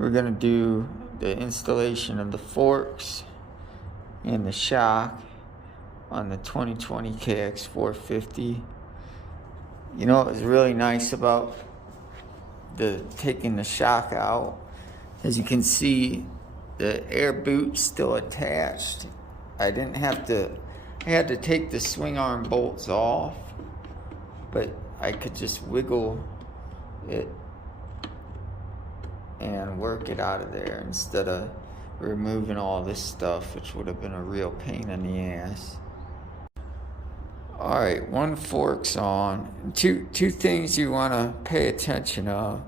we're gonna do the installation of the forks and the shock on the 2020 kx450. You know what was really nice about taking the shock out, as you can see, the air boot's still attached. I had to take the swing arm bolts off, but I could just wiggle it and work it out of there instead of removing all this stuff, which would have been a real pain in the ass. Alright, one fork's on. Two things you want to pay attention of.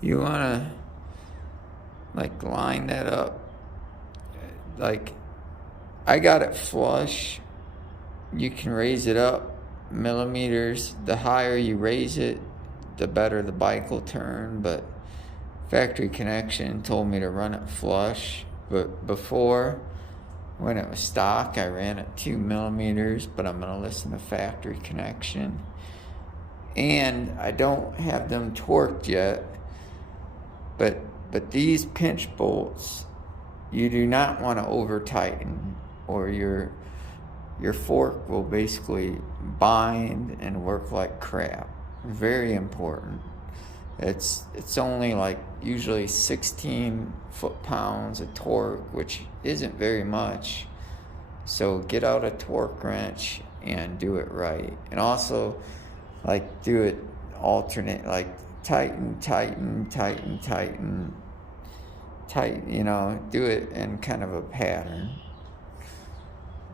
You want to like line that up. Like, I got it flush. You can raise it up millimeters. The higher you raise it, the better the bike will turn, but Factory Connection told me to run it flush. But before, when it was stock, I ran it 2 millimeters, but I'm gonna listen to Factory Connection. And I don't have them torqued yet, but these pinch bolts, you do not want to over tighten, or your fork will basically bind and work like crap. Very important. It's only like usually 16 foot-pounds of torque, which isn't very much. So get out a torque wrench and do it right. And also, like, do it alternate, like tighten, you know, do it in kind of a pattern.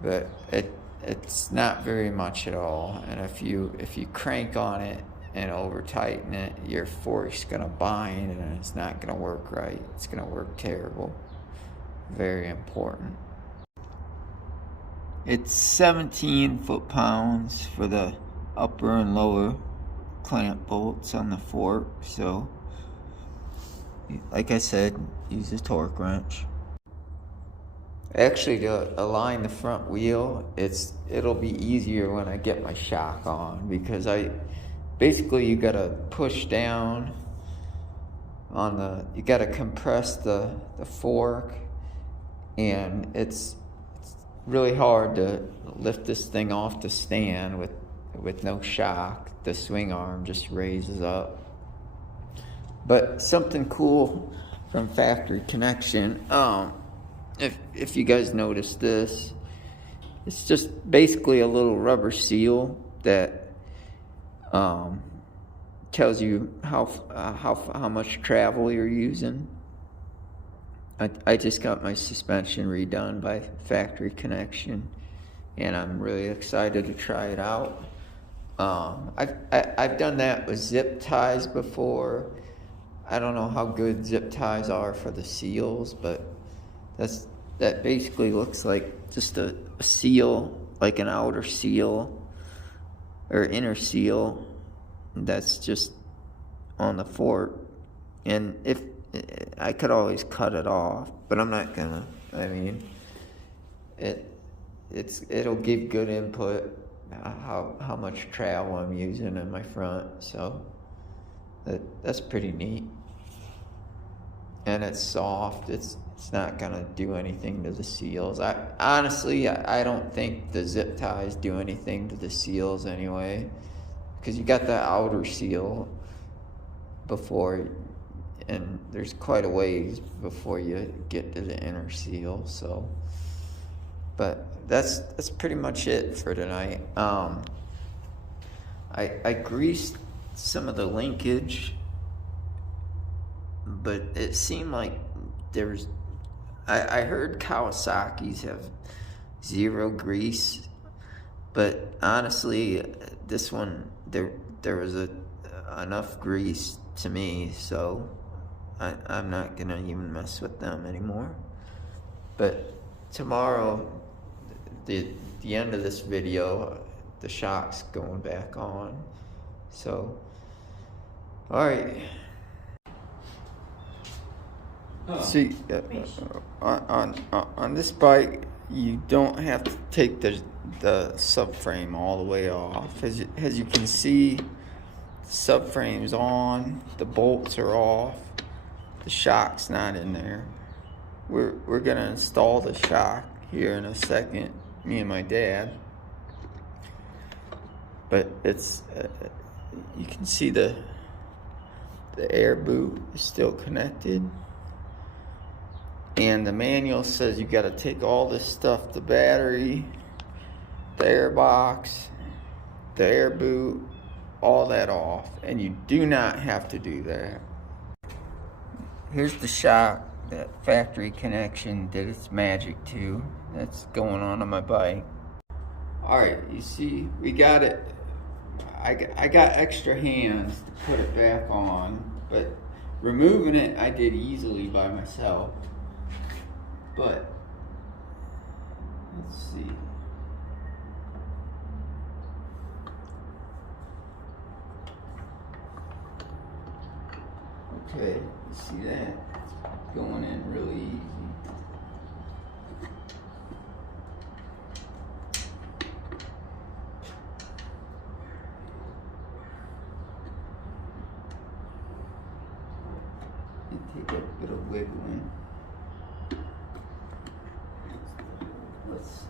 But it's not very much at all. And if you crank on it and over tighten it, your fork's gonna bind and it's not gonna work right. It's gonna work terrible. Very important. It's 17 foot-pounds for the upper and lower clamp bolts on the fork. So, like I said, use a torque wrench. Actually, to align the front wheel, it'll be easier when I get my shock on, because basically you gotta push down on you gotta compress the fork, and it's really hard to lift this thing off the stand with no shock. The swing arm just raises up. But something cool from Factory Connection, if you guys notice this, it's just basically a little rubber seal that tells you how much travel you're using. I just got my suspension redone by Factory Connection, and I'm really excited to try it out. I've done that with zip ties before. I don't know how good zip ties are for the seals, but that basically looks like just a seal, like an outer seal or inner seal that's just on the fork. And if I could always cut it off, but I'm not gonna. I mean, it'll give good input how much travel I'm using in my front, so that's pretty neat. And it's soft. It's not gonna do anything to the seals. Honestly, I don't think the zip ties do anything to the seals anyway, because you got the outer seal before, and there's quite a ways before you get to the inner seal. So, but that's pretty much it for tonight. I greased some of the linkage, but it seemed like I heard Kawasaki's have 0 grease, but honestly, this one there was enough grease to me, so I'm not gonna even mess with them anymore. But tomorrow, the end of this video, the shock's going back on. So, all right. See, on this bike, you don't have to take the subframe all the way off. As you can see, the subframe's on, the bolts are off, the shock's not in there. We're gonna install the shock here in a second, me and my dad. But it's you can see the air boot is still connected, and the manual says you got to take all this stuff, the battery, the air box, the air boot, all that off, and you do not have to do that. Here's the shock that factory connection did its magic to. That's going on my bike. Alright, you see, we got it. I got extra hands to put it back on, but removing it I did easily by myself. But let's see. Okay, you see that? It's going in really easy. Take a bit of wiggling. Let's see.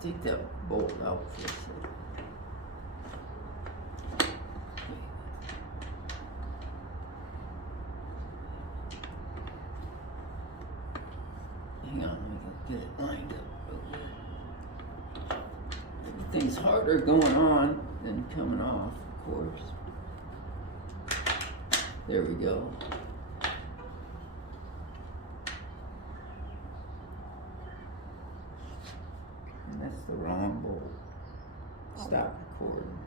Take that bolt out for a second. Hang on, let me get it lined up. Everything's harder going on than coming off, of course. There we go. And that's the wrong bolt. Stop recording.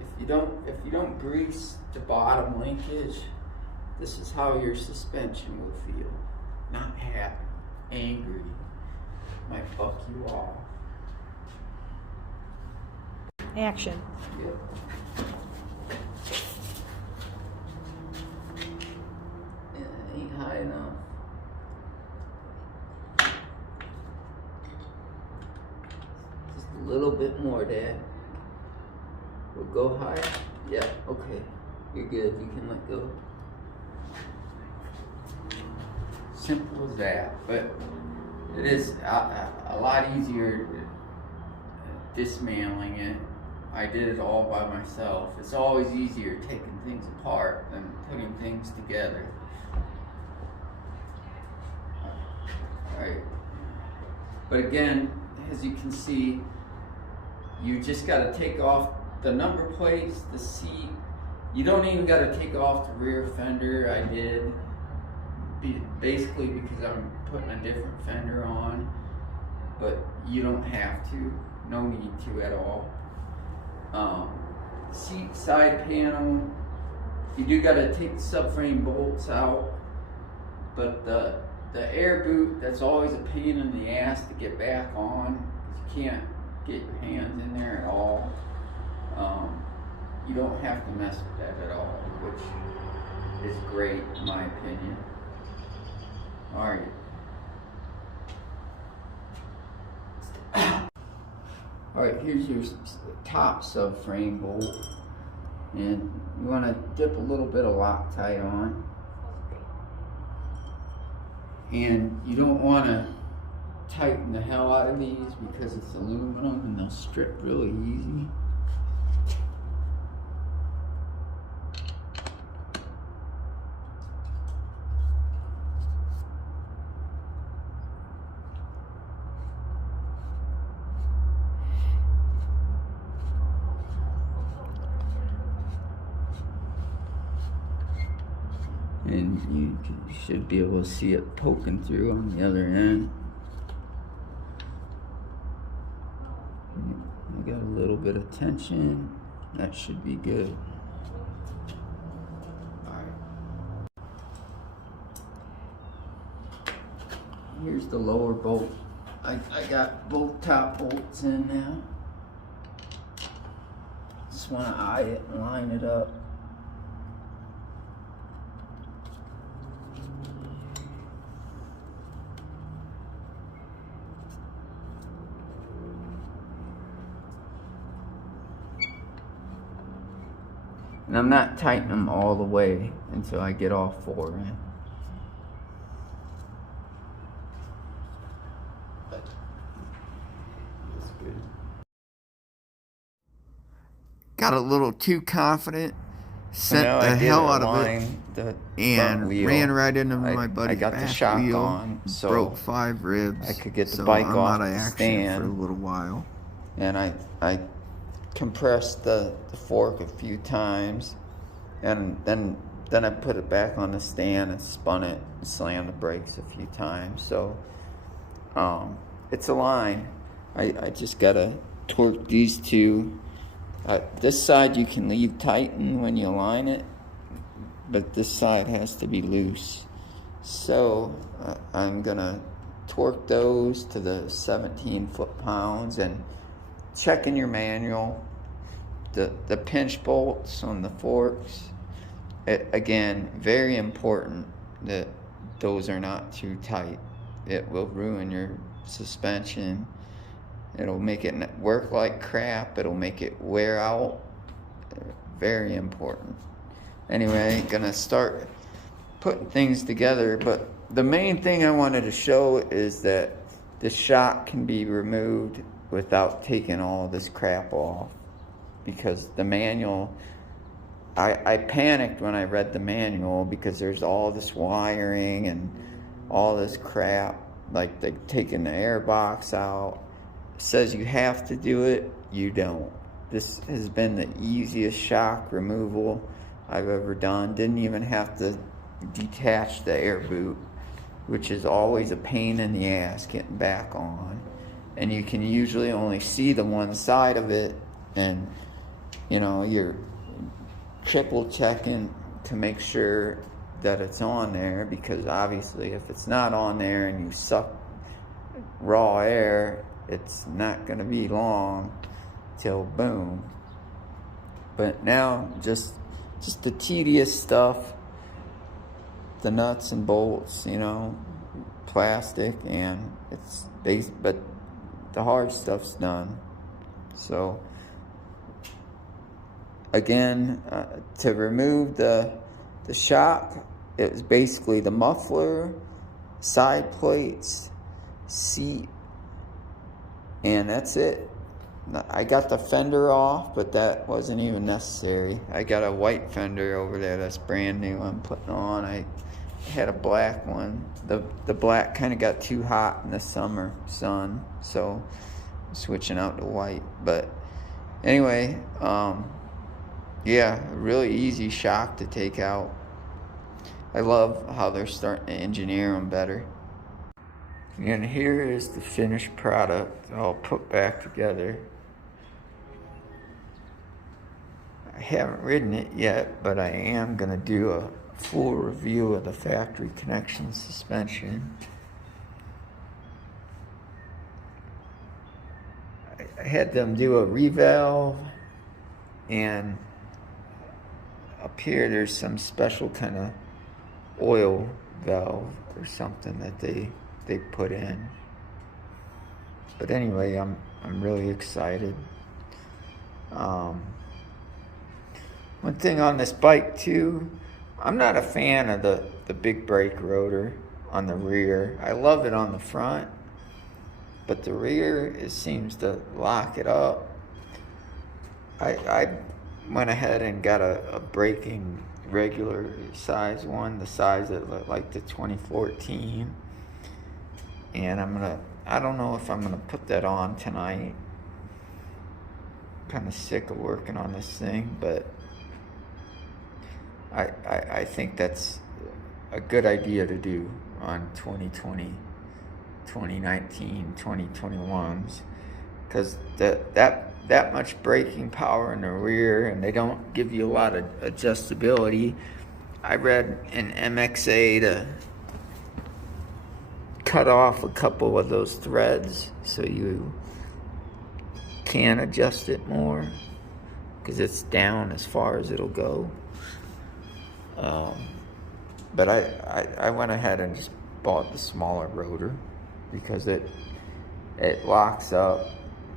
If you don't grease the bottom linkage, this is how your suspension will feel. Not happy, angry, might fuck you off. Action. Yep. Ain't high enough. Just a little bit more, Dad. We'll go higher. Yeah, okay. You're good. You can let go. Simple as that. But it is a lot easier dismantling it. I did it all by myself. It's always easier taking things apart than putting things together. Alright. But again, as you can see, you just got to take off the number plates, the seat. You don't even got to take off the rear fender. I did. Basically because I'm putting a different fender on. But you don't have to. No need to at all. Seat side panel, you do got to take the subframe bolts out, but the air boot, that's always a pain in the ass to get back on. You can't get your hands in there at all. You don't have to mess with that at all, which is great in my opinion. Alright. Alright, here's your top subframe bolt, and you want to dip a little bit of Loctite on, and you don't want to tighten the hell out of these because it's aluminum and they'll strip really easy. And you should be able to see it poking through on the other end. I got a little bit of tension. That should be good. Alright. Here's the lower bolt. I got both top bolts in now. Just want to eye it and line it up. And I'm not tightening them all the way until I get all 4 in. That's good. Got a little too confident, sent the hell out of it, and ran right into my buddy's back wheel, so broke 5 ribs. I could get the bike off the stand for a little while. And I compressed the fork a few times, and then I put it back on the stand and spun it and slammed the brakes a few times. So it's a line. I just gotta torque these two. This side you can leave tighten when you align it, but this side has to be loose. So I'm gonna torque those to the 17 foot-pounds, and check in your manual the pinch bolts on the forks. Again, very important that those are not too tight. It will ruin your suspension. It'll make it work like crap. It'll make it wear out. Very important. Anyway, gonna start putting things together, but the main thing I wanted to show is that the shock can be removed without taking all this crap off, because the manual, I panicked when I read the manual because there's all this wiring and all this crap, like they're taking the air box out. It says you have to do it, you don't. This has been the easiest shock removal I've ever done. Didn't even have to detach the air boot, which is always a pain in the ass getting back on. And you can usually only see the one side of it, and you know, you're triple checking to make sure that it's on there, because obviously if it's not on there and you suck raw air, it's not going to be long till boom. But now just the tedious stuff, the nuts and bolts, you know, plastic, and it's base, but the hard stuff's done. So again, to remove the shock, it was basically the muffler, side plates, seat, and that's it. I got the fender off, but that wasn't even necessary. I got a white fender over there that's brand new I'm putting on. I had a black one. The black kind of got too hot in the summer sun, so I'm switching out to white. But anyway, yeah, really easy shock to take out. I love how they're starting to engineer them better. And here is the finished product all put back together. I haven't ridden it yet, but I am going to do a full review of the factory connection suspension. I had them do a revalve, and up here there's some special kind of oil valve or something that they put in. But anyway, I'm really excited. One thing on this bike too, I'm not a fan of the big brake rotor on the rear. I love it on the front, but the rear, it seems to lock it up. I went ahead and got a braking regular size one, the size of like the 2014, and I don't know if I'm gonna put that on tonight. Kind of sick of working on this thing, but I think that's a good idea to do on 2020, 2019, 2021s, because that much braking power in the rear, and they don't give you a lot of adjustability. I read in MXA to cut off a couple of those threads so you can adjust it more, because it's down as far as it'll go. But I went ahead and just bought the smaller rotor because it locks up,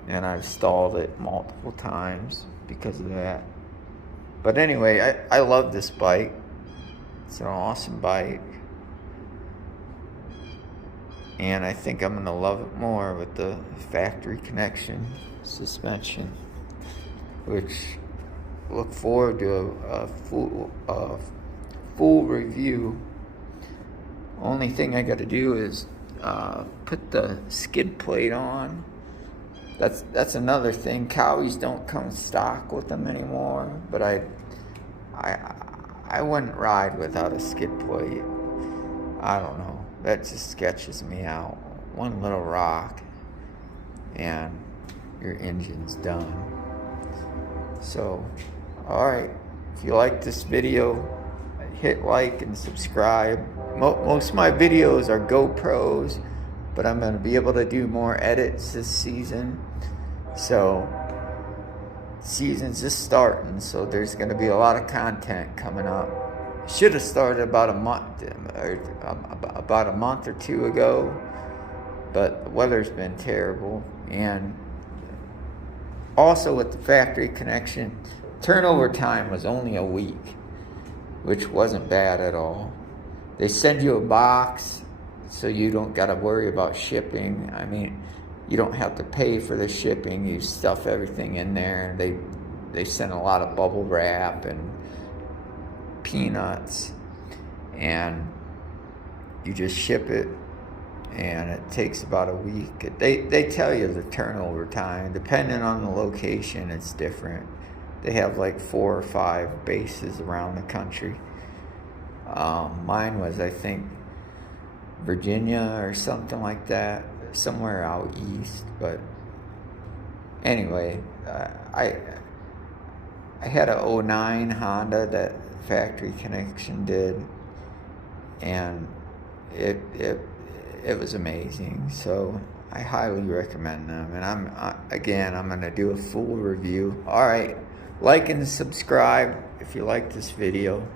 and I've stalled it multiple times because of that. But anyway, I love this bike. It's an awesome bike. And I think I'm gonna love it more with the factory connection suspension, which look forward to a full review. Only thing I got to do is put the skid plate on. That's another thing. Cowies don't come stock with them anymore, but I wouldn't ride without a skid plate. I don't know. That just sketches me out. One little rock and your engine's done. So, alright, if you like this video, hit like and subscribe. Most of my videos are GoPros, but I'm going to be able to do more edits this season. So, season's just starting, so there's going to be a lot of content coming up. Should have started about a month or two ago, but the weather's been terrible. And also with the factory connection, turnover time was only a week, which wasn't bad at all. They send you a box, so you don't got to worry about shipping. I mean, you don't have to pay for the shipping. You stuff everything in there. They send a lot of bubble wrap and peanuts, and you just ship it, and it takes about a week. They tell you the turnover time, depending on the location, it's different. They have like 4 or 5 bases around the country. Mine was, I think, Virginia or something like that, somewhere out east. But anyway, I had a 09 Honda that factory connection did, and it was amazing. So I highly recommend them, and I'm going to do a full review. All right, like and subscribe if you like this video.